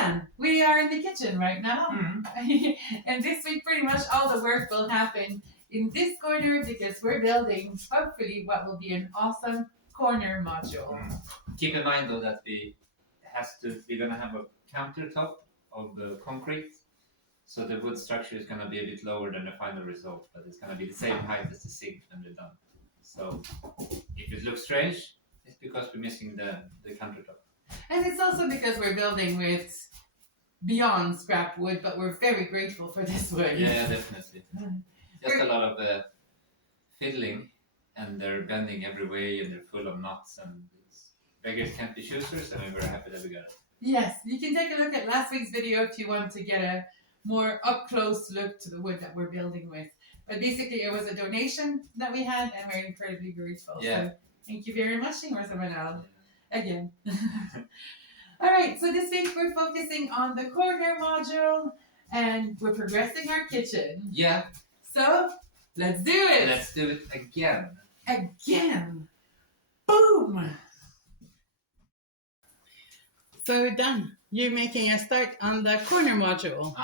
Dan, we are in the kitchen right now. And this week pretty much all the work will happen in this corner because we're building hopefully what will be an awesome corner module. Keep in mind though that we're gonna have a countertop of the concrete, so the wood structure is gonna be a bit lower than the final result, but it's gonna be the same height as the sink when we're done. So if it looks strange, it's because we're missing the countertop. And it's also because we're building with beyond scrap wood, but we're very grateful for this wood. Yeah, definitely. Just a lot of fiddling, and they're bending every way, and they're full of knots, and beggars can't be choosers, and I'm very happy that we got it. Yes, you can take a look at last week's video if you want to get a more up-close look to the wood that we're building with. But basically, it was a donation that we had, and we're incredibly grateful. Yeah. So thank you very much, Ingmar Samanal. Again. All right, so this week we're focusing on the corner module, and we're progressing our kitchen. Yeah. So let's do it. Let's do it again. Again. Boom. So we're done. You're making a start on the corner module.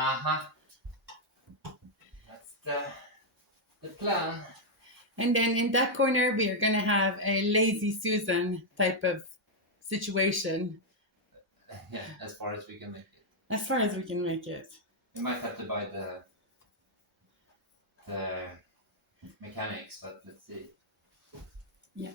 That's the plan. And then in that corner, we are going to have a lazy Susan type of situation. Yeah, as far as we can make it. As far as we can make it. We might have to buy the mechanics, but let's see. Yeah.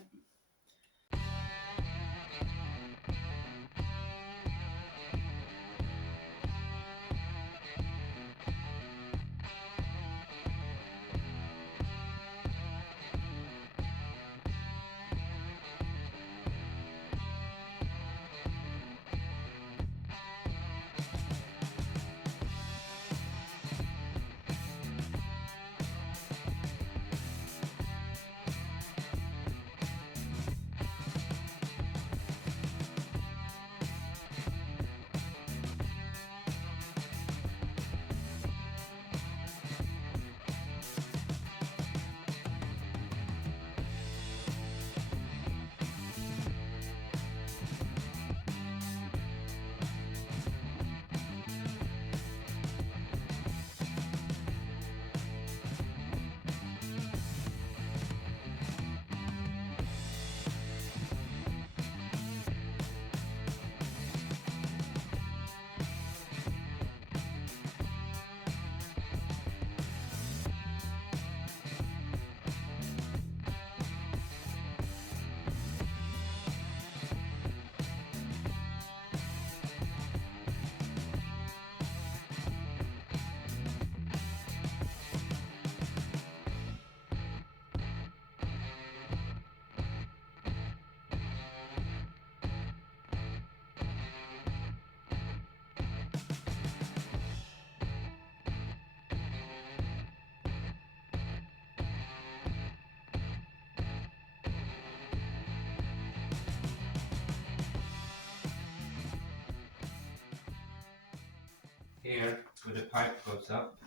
Here, where the pipe goes up,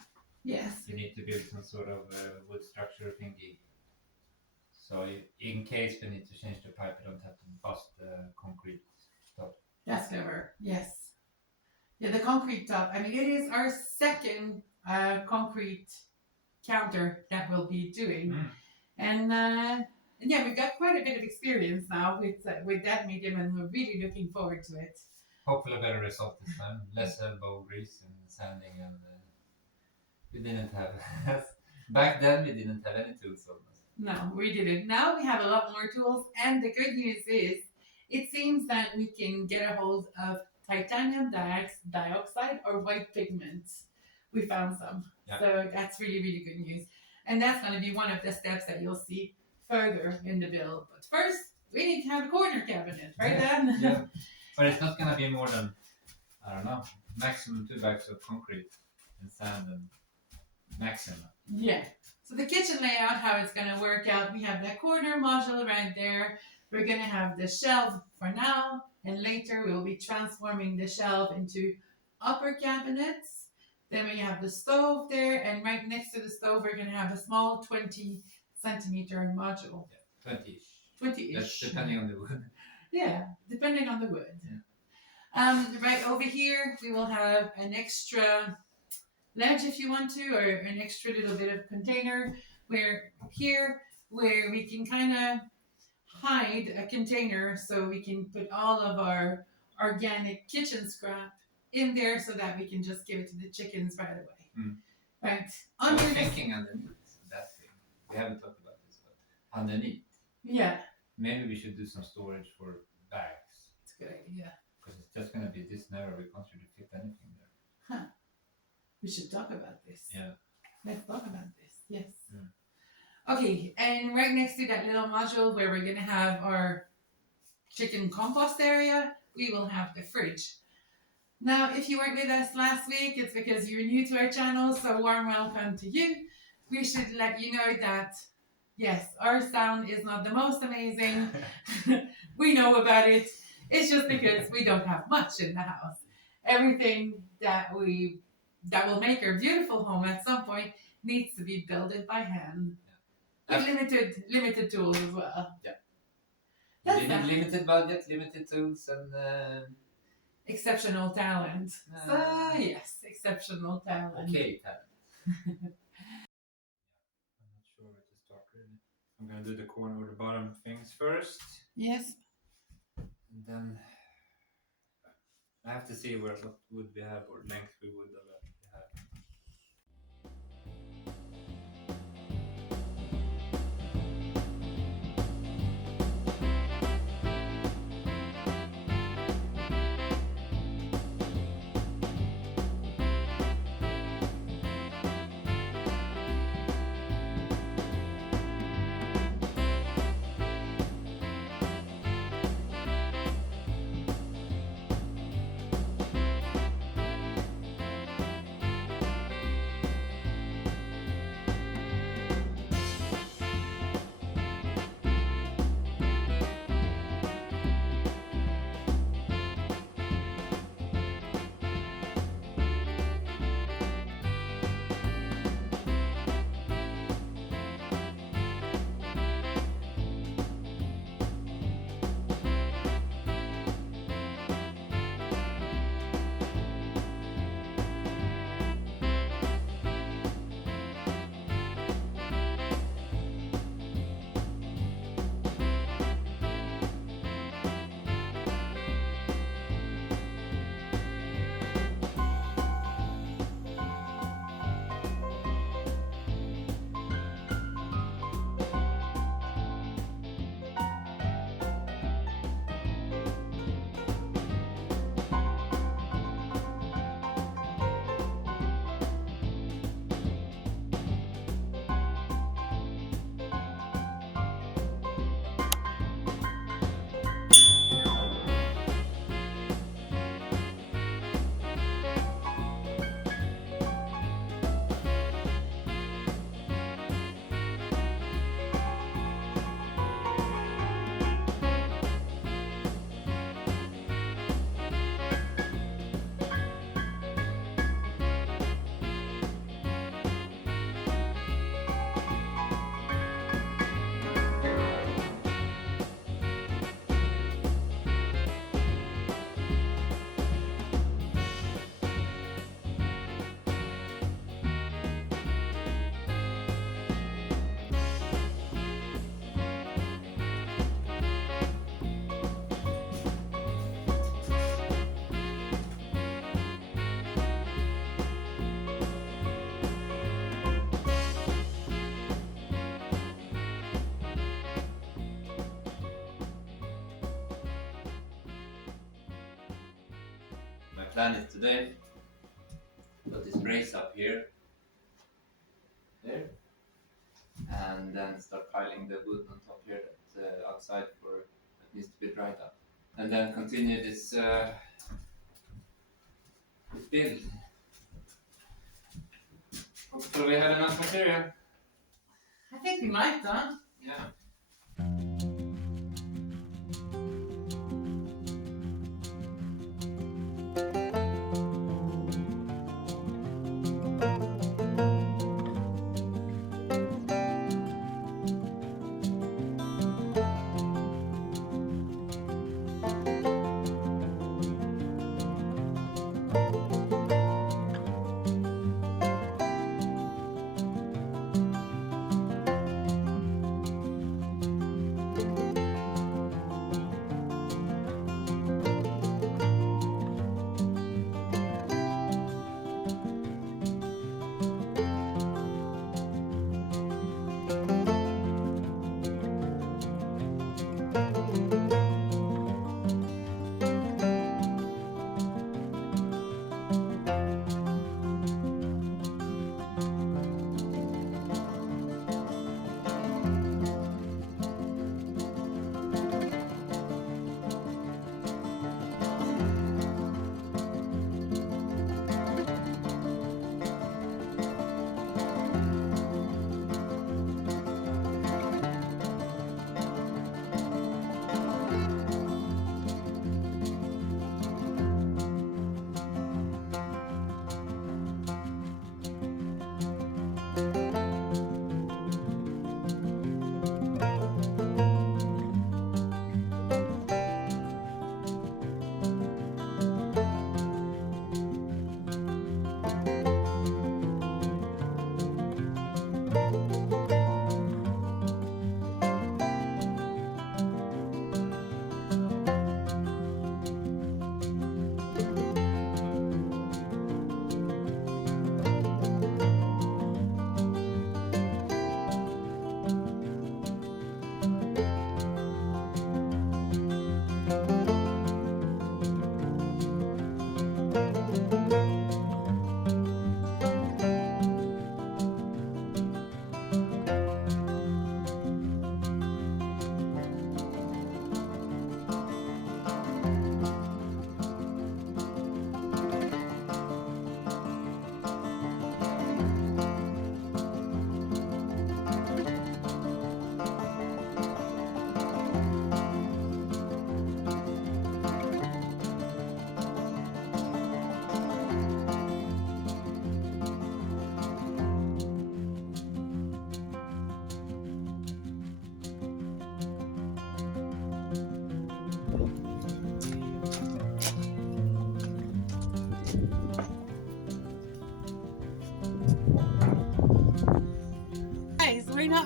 Yes. you need to build some sort of wood structure thingy. So in case we need to change the pipe, we don't have to bust the concrete top. That's clever. Yes. Yeah, the concrete top. I mean, it is our second concrete counter that we'll be doing. And yeah, we've got quite a bit of experience now with that medium, and we're really looking forward to it. Hopefully a better result this time. Less elbow grease and sanding, and we didn't have back then we didn't have any tools almost. No, we didn't. Now we have a lot more tools, and the good news is it seems that we can get a hold of titanium dioxide or white pigments. We found some. Yeah. So that's really, really good news. And that's going to be one of the steps that you'll see further in the build. But first, we need to have a corner cabinet, right, Dan? Yeah. But it's not going to be more than, I don't know, maximum 2 bags of concrete and sand, and maximum. Yeah. So the kitchen layout, how it's going to work out, we have that corner module right there. We're going to have the shelf for now, and later we will be transforming the shelf into upper cabinets. Then we have the stove there, and right next to the stove we're going to have a small 20 centimeter module. Yeah, 20-ish. 20-ish. That's depending on the wood. Yeah, depending on the wood. Yeah. Right over here, we will have an extra ledge if you want to, or an extra little bit of container where we can kind of hide a container so we can put all of our organic kitchen scrap in there so that we can just give it to the chickens right away. Right. I was thinking underneath that thing. We haven't talked about this, but underneath. Yeah. Maybe we should do some storage for bags. It's a good idea. Because it's just going to be this narrow. We can't really fit anything there. Huh. We should talk about this. Yeah. Let's talk about this. Yes. Okay, and right next to that little module where we're going to have our chicken compost area, we will have the fridge. Now, if you weren't with us last week, it's because you're new to our channel, so warm welcome to you. We should let you know that, yes, our sound is not the most amazing. We know about it. It's just because we don't have much in the house. Everything that will make our beautiful home at some point needs to be built by hand. With limited tools as well. Yeah. Limited budget, limited tools, and exceptional talent. So yes, exceptional talent. Okay, talent. I'm not sure where to start really. I'm gonna do the corner or the bottom things first. Yes. And then I have to see what wood we have or length we would have. Plan is today, put this brace up here, there, and then start piling the wood on top here that outside that needs to be dried up, and then continue this build. Hopefully we have enough material. I think we might, huh? Yeah.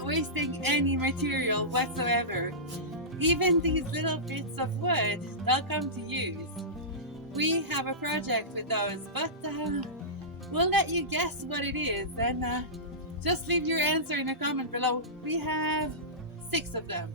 wasting any material whatsoever. Even these little bits of wood, they'll come to use. We have a project with those, but we'll let you guess what it is, and just leave your answer in a comment below. We have 6 of them.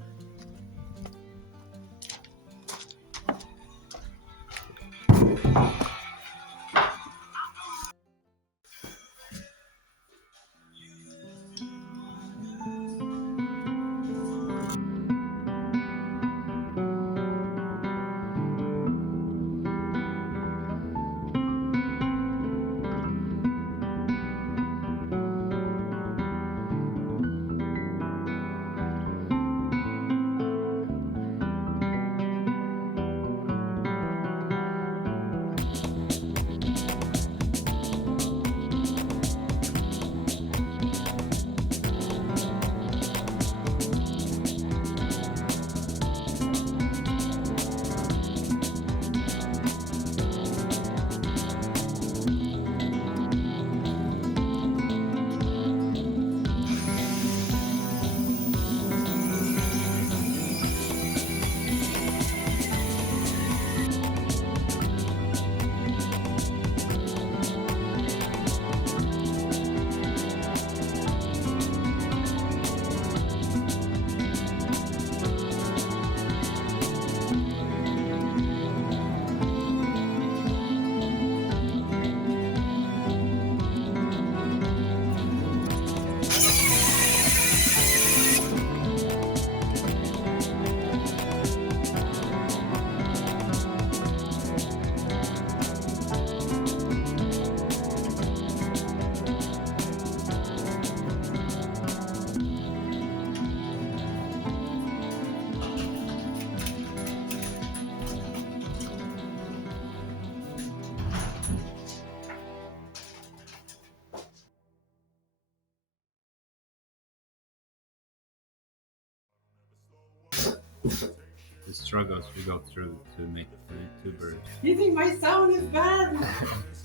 The struggles we go through to make the YouTuber. You think my sound is bad?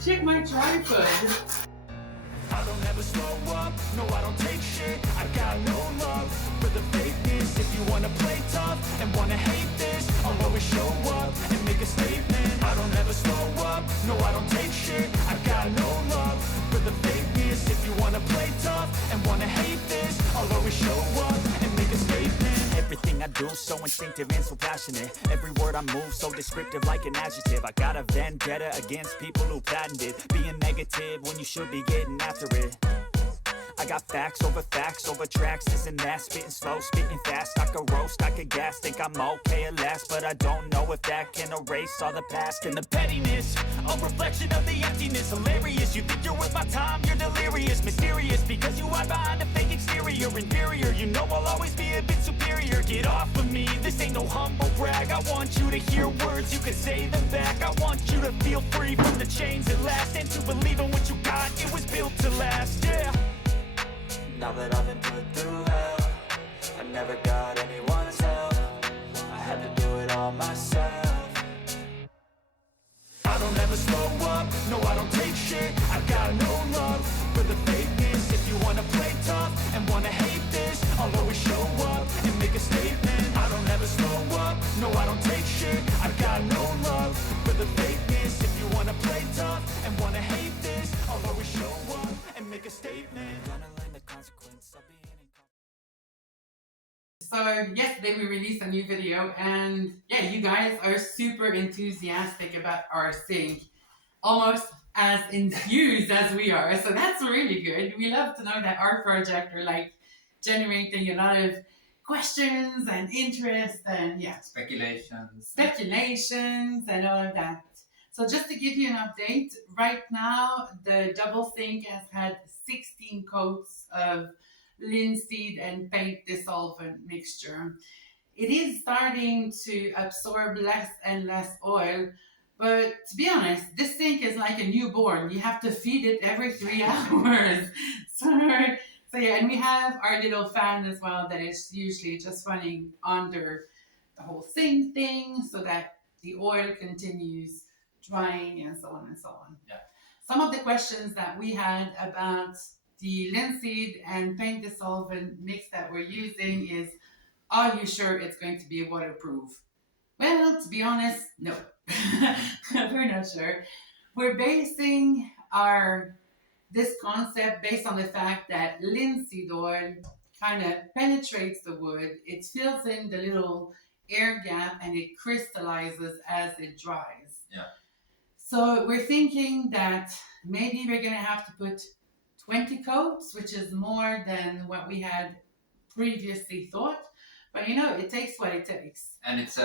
Check my tripod. I don't ever slow up, no I don't take shit. I got no love for the fakeness. If you wanna play tough and wanna hate this, I'll always show up and make a statement. I don't ever slow up, no I don't take shit. I got no love for the fakeness. If you wanna play tough and wanna hate this, I'll always show up and make a statement. Everything I do so instinctive and so passionate. Every word I move so descriptive like an adjective. I got a vendetta against people who patented being negative when you should be getting after it. I got facts over tracks, this and that. Spitting slow, spitting fast. I could roast, I could gas. Think I'm okay at last, but I don't know if that can erase all the past. And the pettiness, a reflection of the emptiness. Hilarious, you think you're worth my time, you're delirious. Mysterious, because you hide behind a fake exterior. Inferior, you know I'll always be a bit superior. Get off of me, this ain't no humble brag. I want you to hear words, you can say them back. I want you to feel free from the chains that last, and to believe in what you got, it was built to last, yeah. Now that I've been put through hell, I never got anyone's help. I had to do it all myself. I don't ever slow up, no I don't take shit. I got no love for the fakeness. If you wanna play tough and wanna hate this, I'll always show up and make a statement. I don't ever slow up, no I don't take shit. I got no love for the fakeness. If you wanna play tough and wanna hate this, I'll always show up and make a statement. So yesterday we released a new video, and yeah, you guys are super enthusiastic about our sink, almost as enthused as we are. So that's really good. We love to know that our project are like generating a lot of questions and interest and yeah, speculations and all of that. So just to give you an update, right now the double sink has had 16 coats of linseed and paint dissolvent mixture. It is starting to absorb less and less oil, but to be honest, this sink is like a newborn. You have to feed it every 3 hours. So yeah, and we have our little fan as well that is usually just running under the whole sink thing so that the oil continues drying and so on and so on. Yeah. Some of the questions that we had about the linseed and paint dissolvent mix that we're using is, are you sure it's going to be waterproof? Well, to be honest, no. We're not sure. We're basing this concept based on the fact that linseed oil kind of penetrates the wood, it fills in the little air gap, and it crystallizes as it dries. Yeah. So we're thinking that maybe we're going to have to put 20 coats, which is more than what we had previously thought. But it takes what it takes. And it's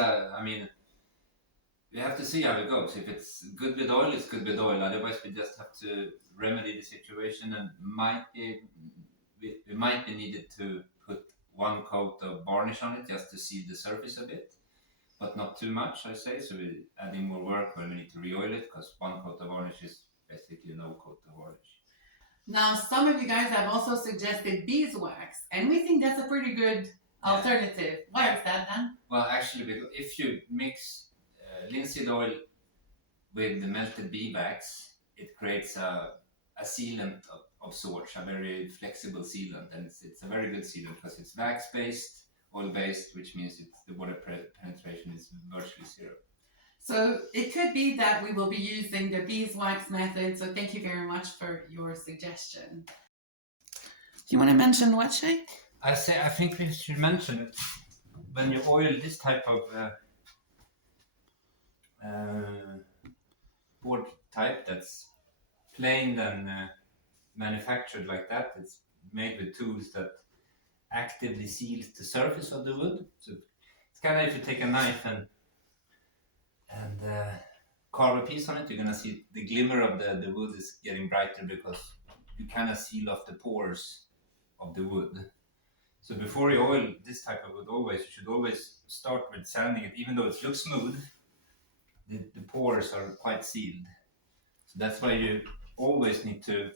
we have to see how it goes. If it's good with oil, it's good with oil. Otherwise, we just have to remedy the situation, and we might be needed to put one coat of varnish on it just to seal the surface a bit, but not too much, I say. So we're adding more work when we need to re-oil it, because one coat of varnish is basically no coat of varnish. Now, some of you guys have also suggested beeswax, and we think that's a pretty good alternative. Why is that, Dan? Well, actually, if you mix linseed oil with the melted beeswax, it creates a sealant of sorts, a very flexible sealant, and it's a very good sealant because it's wax-based, oil-based, which means the water penetration is virtually zero. So it could be that we will be using the beeswax method, so thank you very much for your suggestion. Do you want to mention what, Shay? I think we should mention it. When you oil this type of board type that's planed and manufactured like that, it's made with tools that actively seals the surface of the wood. So it's kind of, if you take a knife and carve a piece on it, you're gonna see the glimmer of the wood is getting brighter because you kind of seal off the pores of the wood. So before you oil this type of wood, you should always start with sanding it. Even though it looks smooth, the pores are quite sealed. So that's why you always need to,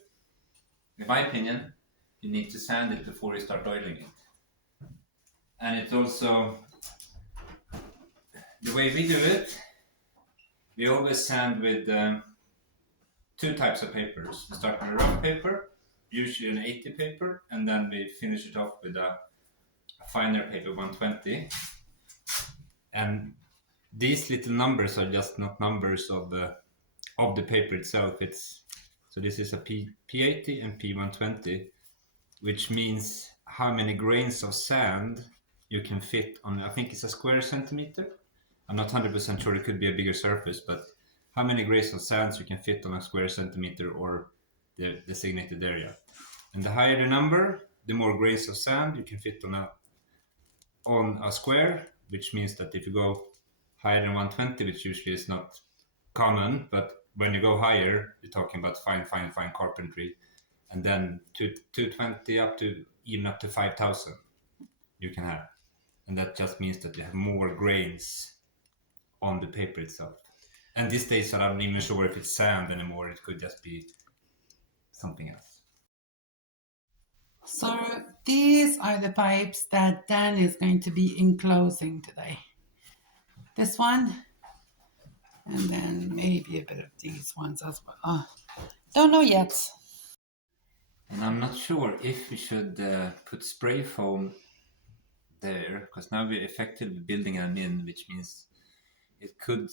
in my opinion, you need to sand it before you start oiling it. And it's also, the way we do it, we always sand with two types of papers. We start with a rough paper, usually an 80 paper, and then we finish it off with a finer paper, 120. And these little numbers are just not numbers of the paper itself. So this is a P80 and P120, which means how many grains of sand you can fit on, I think it's a square centimeter. I'm not 100% sure, it could be a bigger surface, but how many grains of sand you can fit on a square centimeter or the designated area. And the higher the number, the more grains of sand you can fit on a square, which means that if you go higher than 120, which usually is not common, but when you go higher, you're talking about fine carpentry, and then 220 up to 5,000 you can have. And that just means that you have more grains on the paper itself. And these days, I'm not even sure if it's sand anymore. It could just be something else. So these are the pipes that Dan is going to be enclosing today. This one, and then maybe a bit of these ones as well. Don't know yet. And I'm not sure if we should put spray foam there, because now we're effectively building them in, which means it could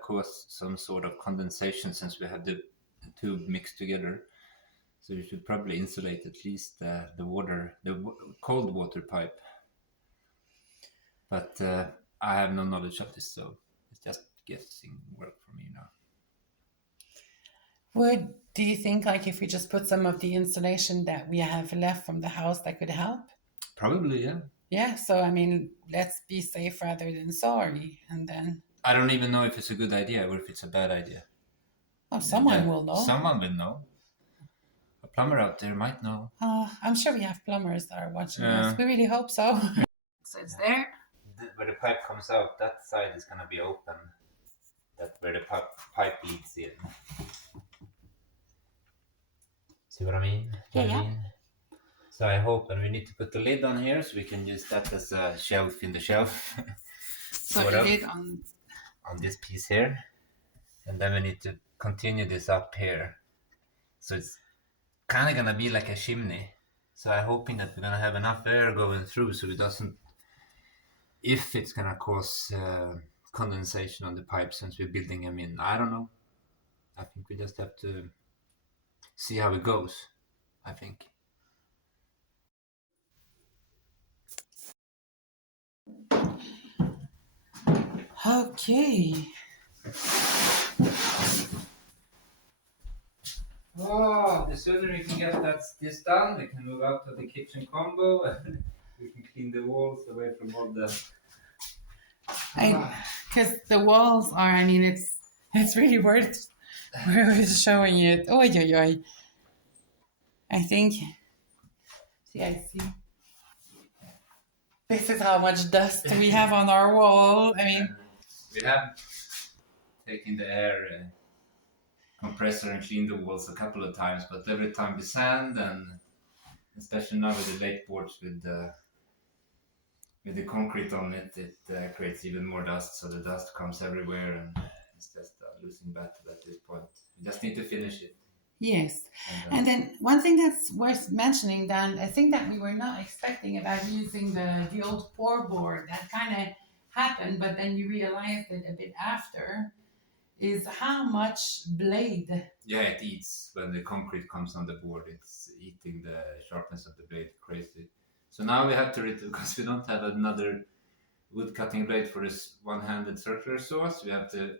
cause some sort of condensation since we have the two mixed together. So you should probably insulate at least the cold water pipe. But I have no knowledge of this, so it's just guessing work for me now. Do you think if we just put some of the insulation that we have left from the house, that could help? Probably, yeah. Yeah, so let's be safe rather than sorry. And then I don't even know if it's a good idea or if it's a bad idea. Oh, someone will know. Someone will know. A plumber out there might know. I'm sure we have plumbers that are watching us. We really hope so. So it's there. Where the pipe comes out, that side is going to be open. That's where the pipe leads in. See what I mean? Yeah. So I hope, and we need to put the lid on here so we can use that as a shelf in the shelf. So the lid on this piece here. And then we need to continue this up here. So it's kind of gonna be like a chimney. So I'm hoping that we're gonna have enough air going through, so it doesn't, if it's gonna cause condensation on the pipes since we're building them in. I don't know. I think we just have to see how it goes. I think. Okay. Oh, the sooner we can get this done, we can move out to the kitchen combo and we can clean the walls away from all the. Because the walls are, I mean, it's really worth showing it. Oh, yeah. I think. See, I see. This is how much dust we have on our wall. I mean, we have taken the air compressor and cleaned the walls a couple of times, but every time we sand, and especially now with the lake boards with the concrete on it, it creates even more dust. So the dust comes everywhere, and it's just a losing battle at this point. We just need to finish it. yes. And then one thing that's worth mentioning, Dan, I think that we were not expecting about using the old pour board. That kind of happened, but then you realized it a bit after, is how much blade. Yeah, it eats when the concrete comes on the board. It's eating the sharpness of the blade crazy. So now we have to, because we don't have another wood cutting blade for this one-handed circular saws, we have to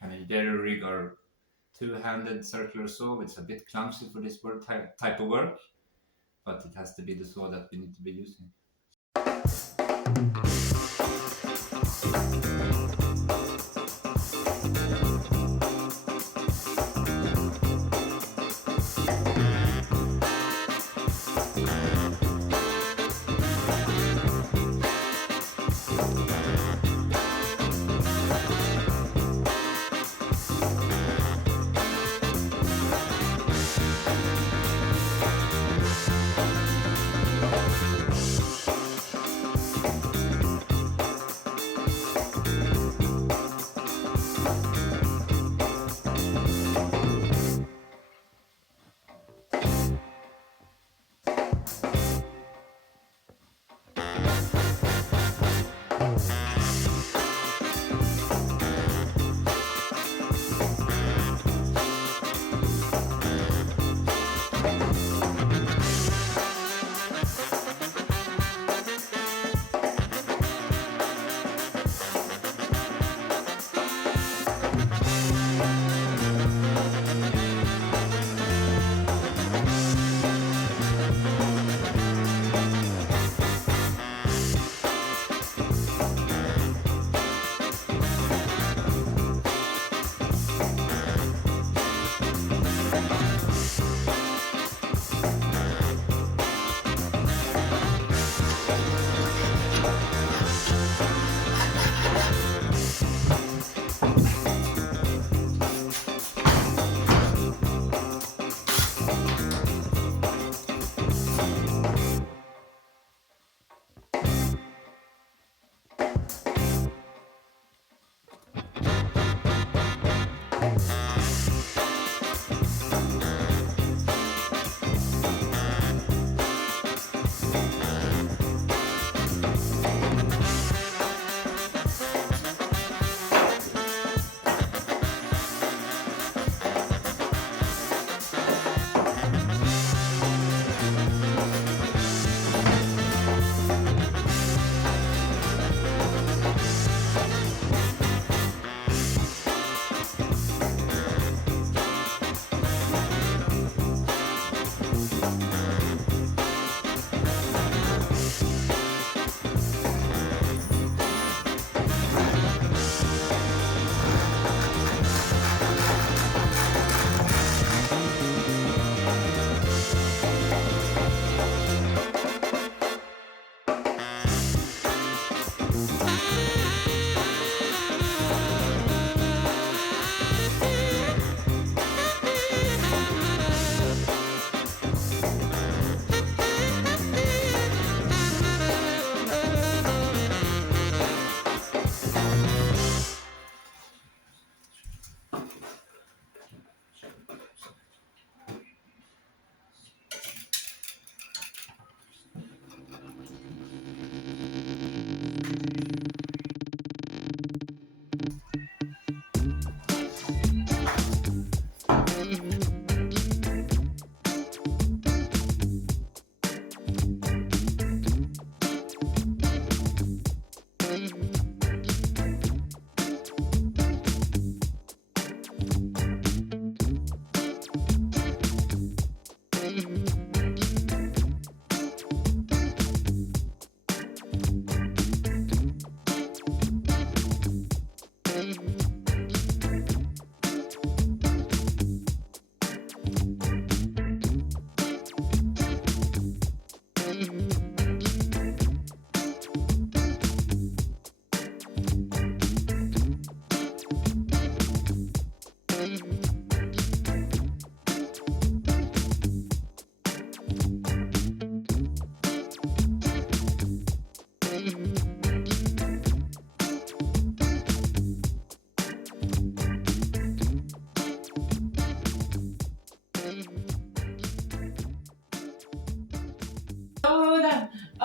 kind of jerry rig our two-handed circular saw, which is a bit clumsy for this type of work, but it has to be the saw that we need to be using.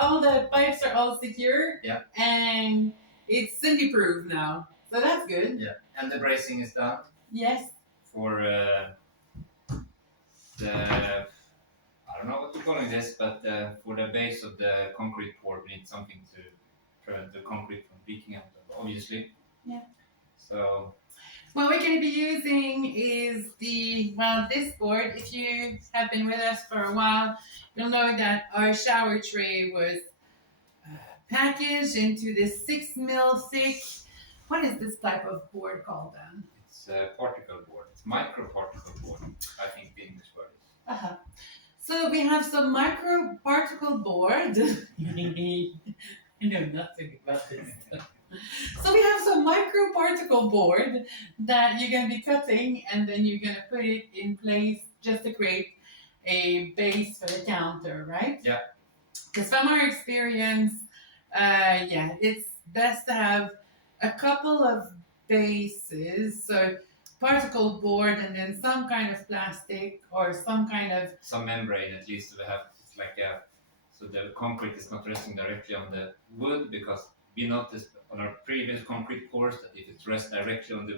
all the pipes are all secure. Yeah. And it's cindy proof now, so that's good. Yeah, and the bracing is done Yes. for the, I don't know what we're calling this, but for the base of the concrete pour, we need something to prevent the concrete from leaking out, obviously. Yeah. So What we're going to be using is this board. If you have been with us for a while, you'll know that our shower tray was packaged into this 6 mil thick. What is this type of board called then? it's particle board. It's micro particle board, I think the English word is. Uh-huh. So we have some micro particle board. I know nothing about this stuff. So we have some micro particle board that you're going to be cutting, and then you're going to put it in place just to create a base for the counter, right? Yeah. Because from our experience, it's best to have a couple of bases, so particle board and then some kind of plastic or some kind of Some membrane at least we have. It's like so the concrete is not resting directly on the wood, because we noticed on our previous concrete pours that if it rests directly on the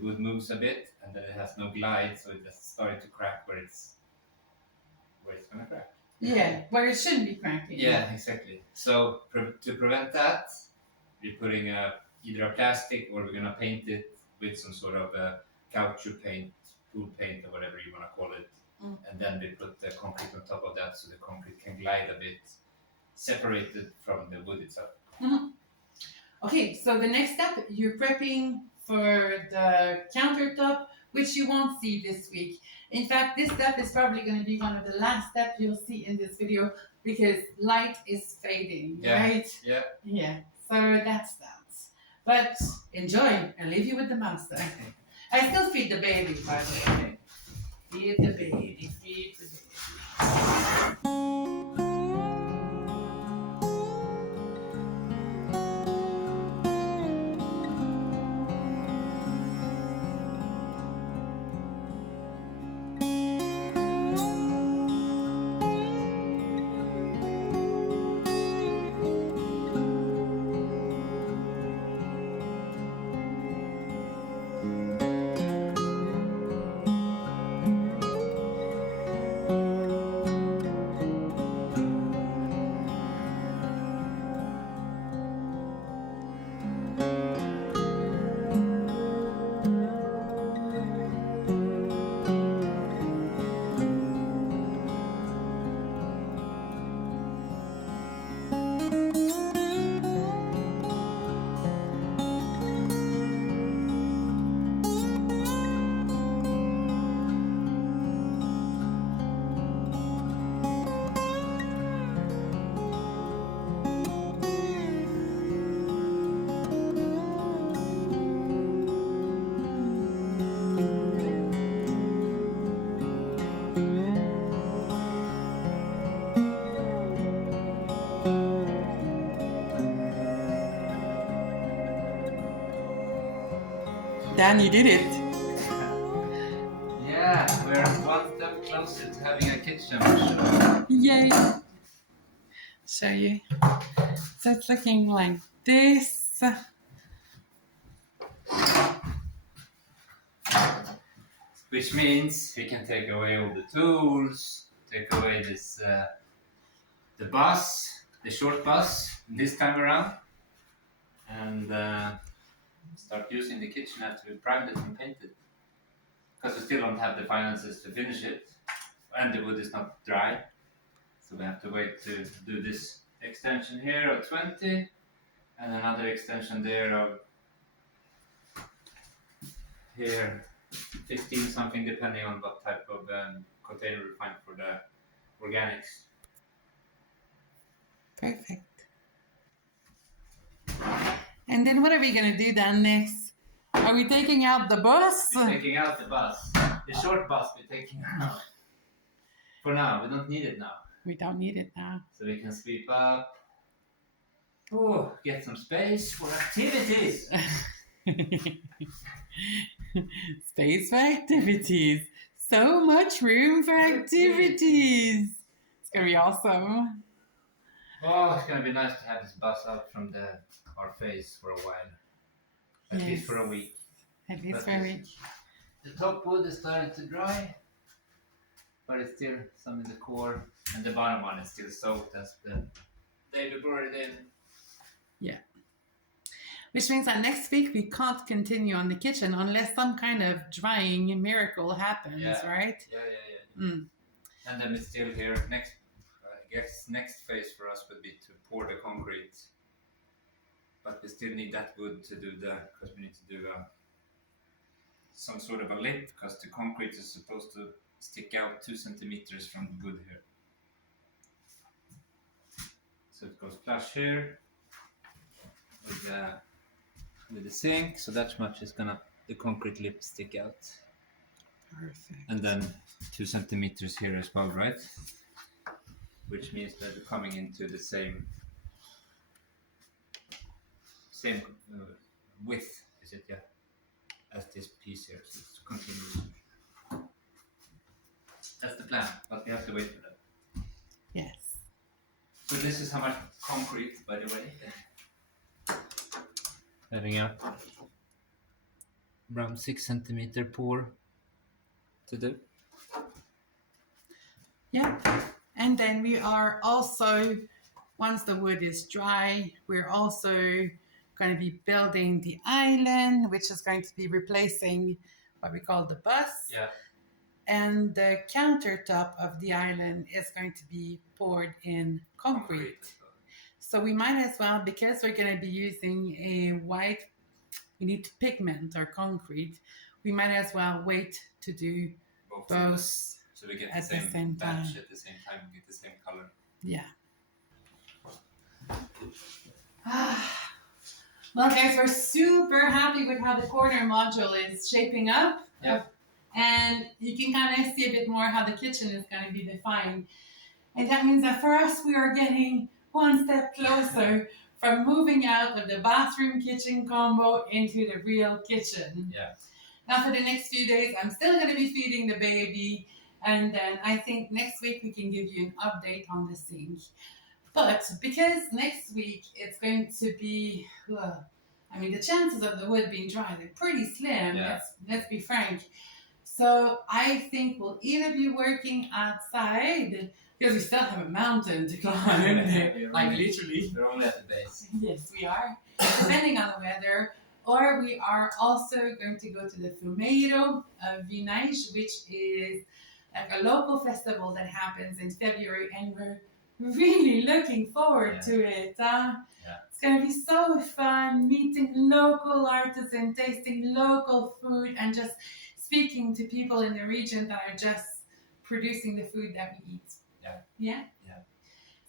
wood moves a bit, and then it has no glide, so it just started to crack where it's gonna crack. where it shouldn't be cracking. Yeah, exactly. So to prevent that, we're putting either a plastic, or we're gonna paint it with some sort of caoutchouc paint, pool paint, or whatever you wanna call it. And then we put the concrete on top of that, so the concrete can glide a bit, separated from the wood itself. Mm-hmm. Okay, so the next step, you're prepping for the countertop, which you won't see this week. In fact, this step is probably going to be one of the last steps you'll see in this video, because light is fading, right? Yeah. Yeah, so that's that. But enjoy, and leave you with the master. I still feed the baby, by the way. Feed the baby, feed the baby. Dan, you did it. Yeah, we're one step closer to having a kitchen. Sure. Yay! Show you. So it's looking like this. Which means we can take away all the tools, take away this the bus, the short bus this time around, and start using the kitchen after we primed it and painted. Because we still don't have the finances to finish it, and the wood is not dry, so we have to wait to do this extension here of 20, and another extension there of here 15 something, depending on what type of container we find for the organics. Perfect. And then what are we going to do then next? Are we taking out the bus? We're taking out the bus. The short bus we're taking out. For now, we don't need it now. We don't need it now. So we can sweep up. Oh, get some space for activities. Space for activities. So much room for activities. It's going to be awesome. Oh, it's gonna be nice to have this bus out from our face for a while. At least for a week. At least for a week. The top wood is starting to dry, but it's still some in the core, and the bottom one is still soaked as the day we brought it in. Yeah. Which means that next week we can't continue on the kitchen unless some kind of drying miracle happens, right? Yeah. Mm. And then it's still here. I guess next phase for us would be to pour the concrete, but we still need that wood to do because we need to do some sort of a lip, because the concrete is supposed to stick out 2 centimeters from the wood here. So it goes flush here with the sink, so that much is gonna the concrete lip stick out. Perfect. And then 2 centimeters here as well, right? Which means that we're coming into the same width, is it? Yeah, as this piece here. So it's continuous. That's the plan, but we have to wait for that. Yes. So this is how much concrete, by the way. Having a around 6 centimeter pour to do. Yeah. And then we are also, once the wood is dry, we're also going to be building the island, which is going to be replacing what we call the bus. Yeah. And the countertop of the island is going to be poured in concrete. So we might as well, because we're going to be using we need to pigment our concrete, we might as well wait to do both. So we get at the same time. At the same time, we get the same color. Yeah. Well, guys, we're super happy with how the corner module is shaping up. Yeah. And you can kind of see a bit more how the kitchen is going to be defined. And that means that for us, we are getting one step closer from moving out of the bathroom kitchen combo into the real kitchen. Yeah. Now for the next few days, I'm still going to be feeding the baby. And then I think next week we can give you an update on the sink. But because next week it's going to be, well, I mean, the chances of the wood being dry, they're pretty slim. Yeah. Let's be frank. So I think we'll either be working outside, because we still have a mountain to climb, like literally. We're only at the base. Yes, we are, depending on the weather. Or we are also going to go to the Fumeiro Vinage, which is like a local festival that happens in February, and we're really looking forward to it. It's going to be so fun, meeting local artisans, tasting local food, and just speaking to people in the region that are just producing the food that we eat. Yeah?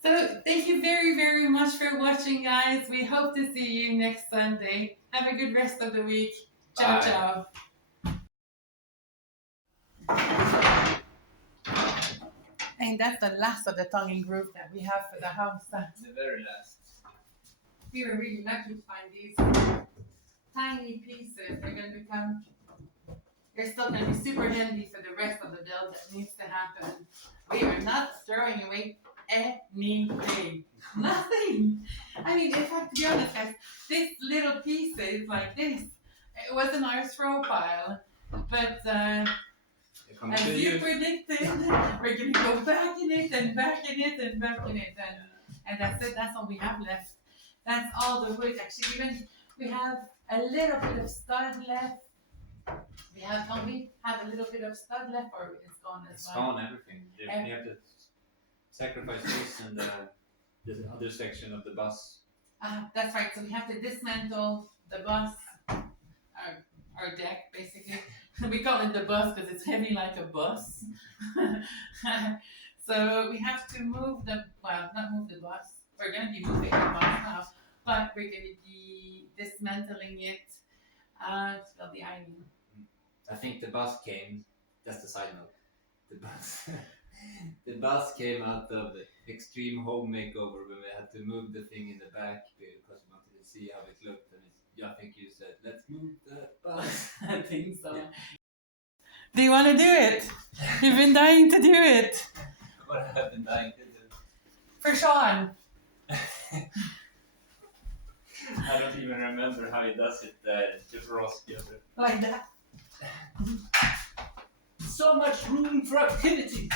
So thank you very, very much for watching, guys. We hope to see you next Sunday. Have a good rest of the week. Ciao, ciao. And that's the last of the tongue and groove that we have for the house. The very last. We were really lucky to find these tiny pieces. They're still going to be super handy for the rest of the build that needs to happen. We are not throwing away anything. Nothing. I mean, in fact, to be honest, guys, this little pieces like this, it wasn't our throw pile. But as you predicted, we're going to go back in it and back in it and back in it. And that's it. That's all we have left. That's all the wood. Actually, even we have a little bit of stud left. We have a little bit of stud left, or it's gone as well? It's gone, everything. We have to sacrifice this and the other section of the bus. That's right. So we have to dismantle the bus, our deck, basically. We call it the bus because it's heavy like a bus. So we have to move not move the bus. We're going to be moving the bus now, but we're going to be dismantling it to build the island. I think the bus came, that's the side note, the bus came out of the extreme home makeover when we had to move the thing in the back because we wanted to see how it looked, and I think you said, let's move the bus. I think so. Do you want to do it? You've been dying to do it. What have I been dying to do? For Sean. I don't even remember how he does it, Jabrowski. Like that. So much room for activity.